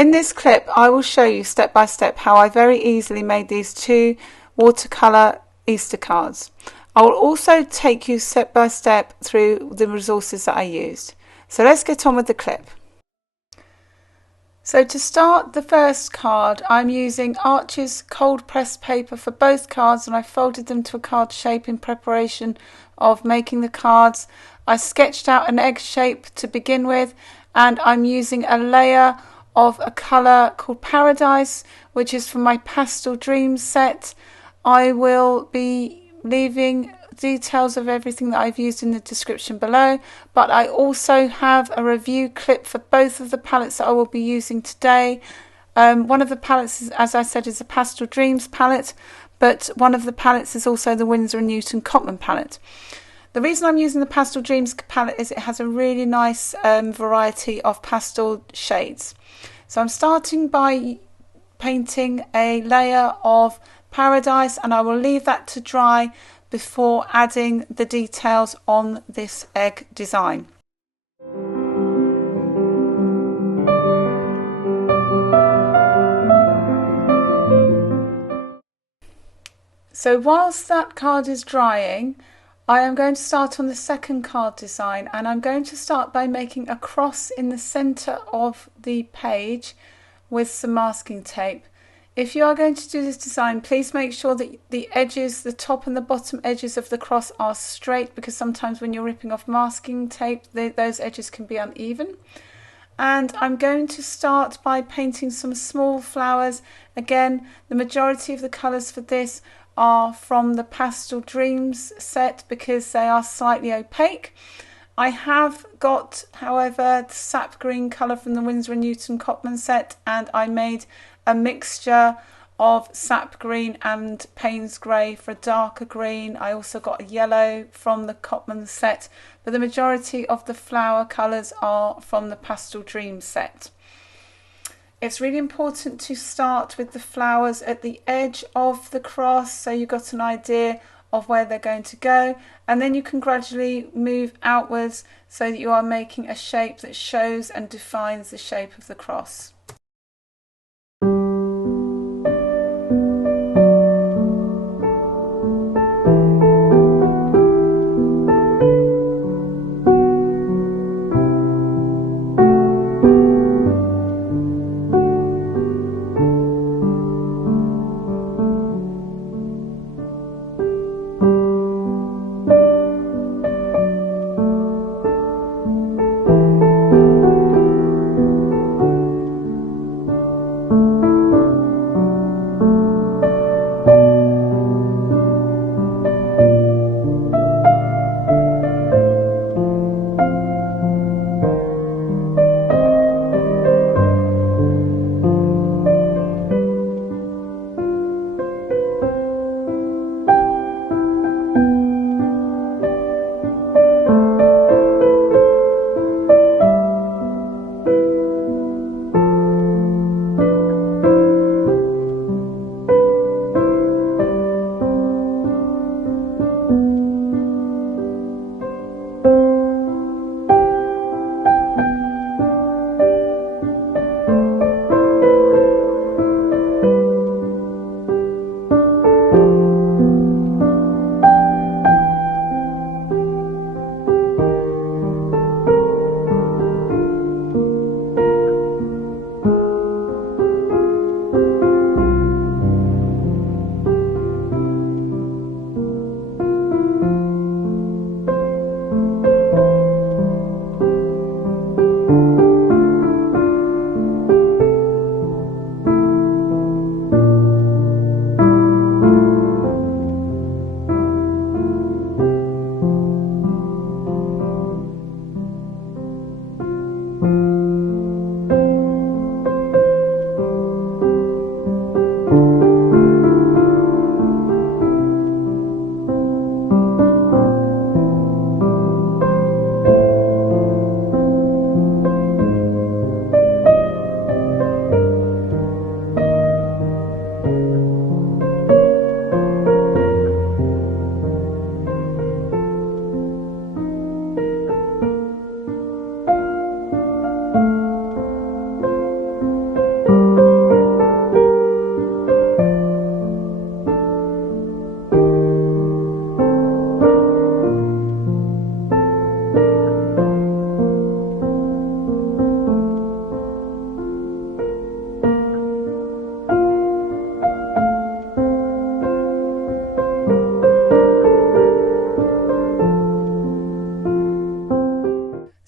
In this clip, I will show you step by step how I very easily made these 2 watercolour Easter cards. I will also take you step by step through the resources that I used. So let's get on with the clip. So to start the first card, I'm using Arches cold pressed paper for both cards, and I folded them to a card shape in preparation of making the cards. I sketched out an egg shape to begin with, and I'm using a layer of a colour called Paradise, which is from my Pastel Dreams set. I will be leaving details of everything that I've used in the description below, but I also have a review clip for both of the palettes that I will be using today. One of the palettes, as I said, is a Pastel Dreams palette, but one of the palettes is also the Winsor & Newton Cotman palette. The reason I'm using the Pastel Dreams palette is it has a really nice variety of pastel shades. So I'm starting by painting a layer of Paradise, and I will leave that to dry before adding the details on this egg design. So whilst that card is drying, I am going to start on the second card design, and I'm going to start by making a cross in the centre of the page with some masking tape. If you are going to do this design, please make sure that the edges, the top and the bottom edges of the cross are straight, because sometimes when you're ripping off masking tape, those edges can be uneven. And I'm going to start by painting some small flowers. Again, the majority of the colours for this are from the Pastel Dreams set because they are slightly opaque. I have got, however, the sap green colour from the Winsor & Newton Cotman set, and I made a mixture of sap green and Payne's grey for a darker green. I also got a yellow from the Cotman set, but the majority of the flower colours are from the Pastel Dreams set. It's really important to start with the flowers at the edge of the cross, so you've got an idea of where they're going to go, and then you can gradually move outwards so that you are making a shape that shows and defines the shape of the cross.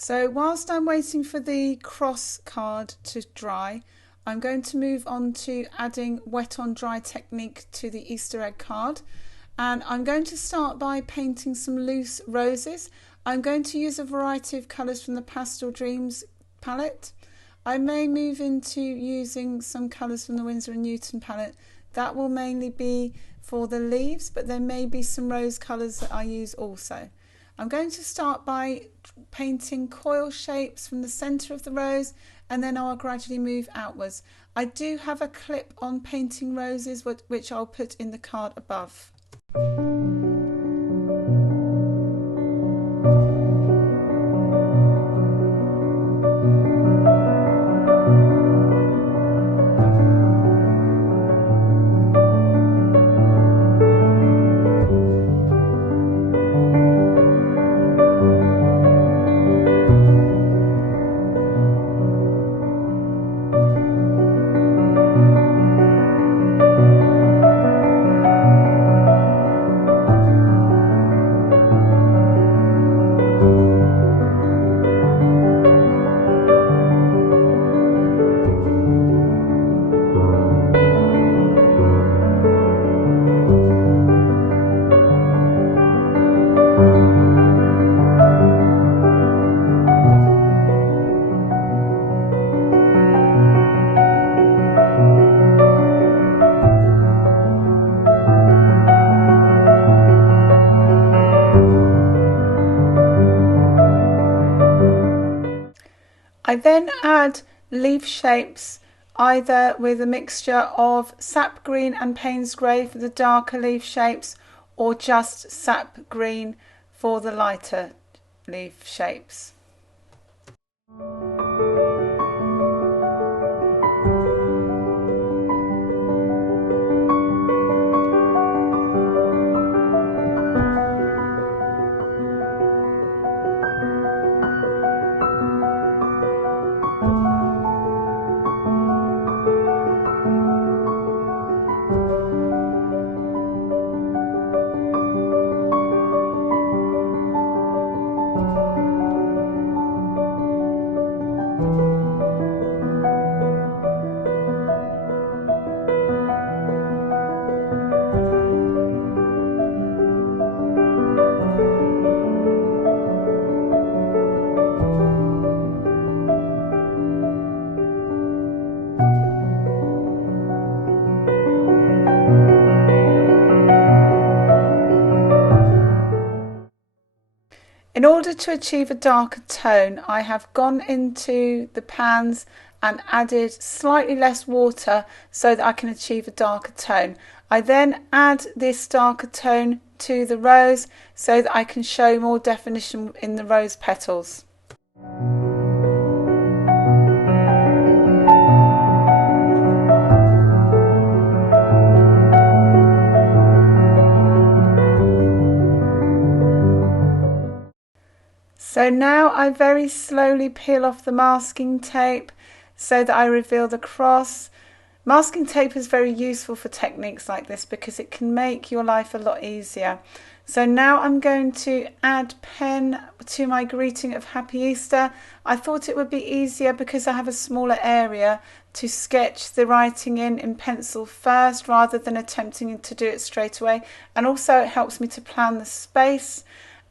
So whilst I'm waiting for the cross card to dry, I'm going to move on to adding wet on dry technique to the Easter egg card. And I'm going to start by painting some loose roses. I'm going to use a variety of colours from the Pastel Dreams palette. I may move into using some colours from the Winsor & Newton palette. That will mainly be for the leaves, but there may be some rose colours that I use also. I'm going to start by painting coil shapes from the centre of the rose, and then I'll gradually move outwards. I do have a clip on painting roses which I'll put in the card above. I then add leaf shapes either with a mixture of sap green and Payne's grey for the darker leaf shapes, or just sap green for the lighter leaf shapes. In order to achieve a darker tone, I have gone into the pans and added slightly less water so that I can achieve a darker tone. I then add this darker tone to the rose so that I can show more definition in the rose petals. So now I very slowly peel off the masking tape so that I reveal the cross. Masking tape is very useful for techniques like this because it can make your life a lot easier. So now I'm going to add pen to my greeting of Happy Easter. I thought it would be easier because I have a smaller area to sketch the writing in pencil first rather than attempting to do it straight away. And also it helps me to plan the space.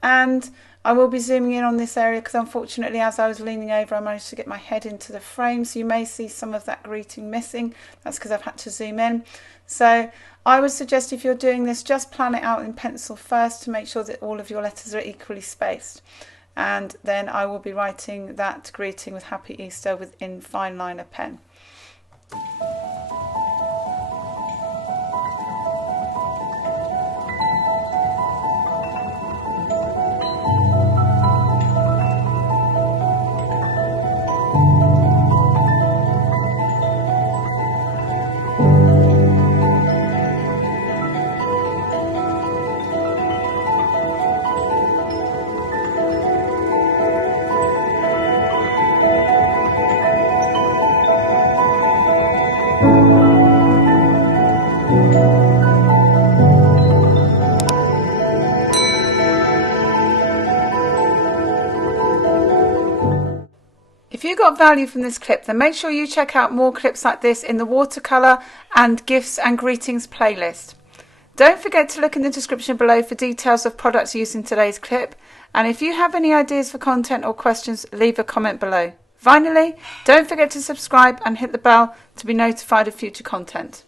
And I will be zooming in on this area because unfortunately as I was leaning over I managed to get my head into the frame, so you may see some of that greeting missing. That's because I've had to zoom in. So I would suggest if you're doing this, just plan it out in pencil first to make sure that all of your letters are equally spaced. And then I will be writing that greeting with Happy Easter within fine liner pen. If you got value from this clip, then make sure you check out more clips like this in the Watercolour and Gifts and Greetings playlist. Don't forget to look in the description below for details of products used in today's clip. And if you have any ideas for content or questions, leave a comment below. Finally, don't forget to subscribe and hit the bell to be notified of future content.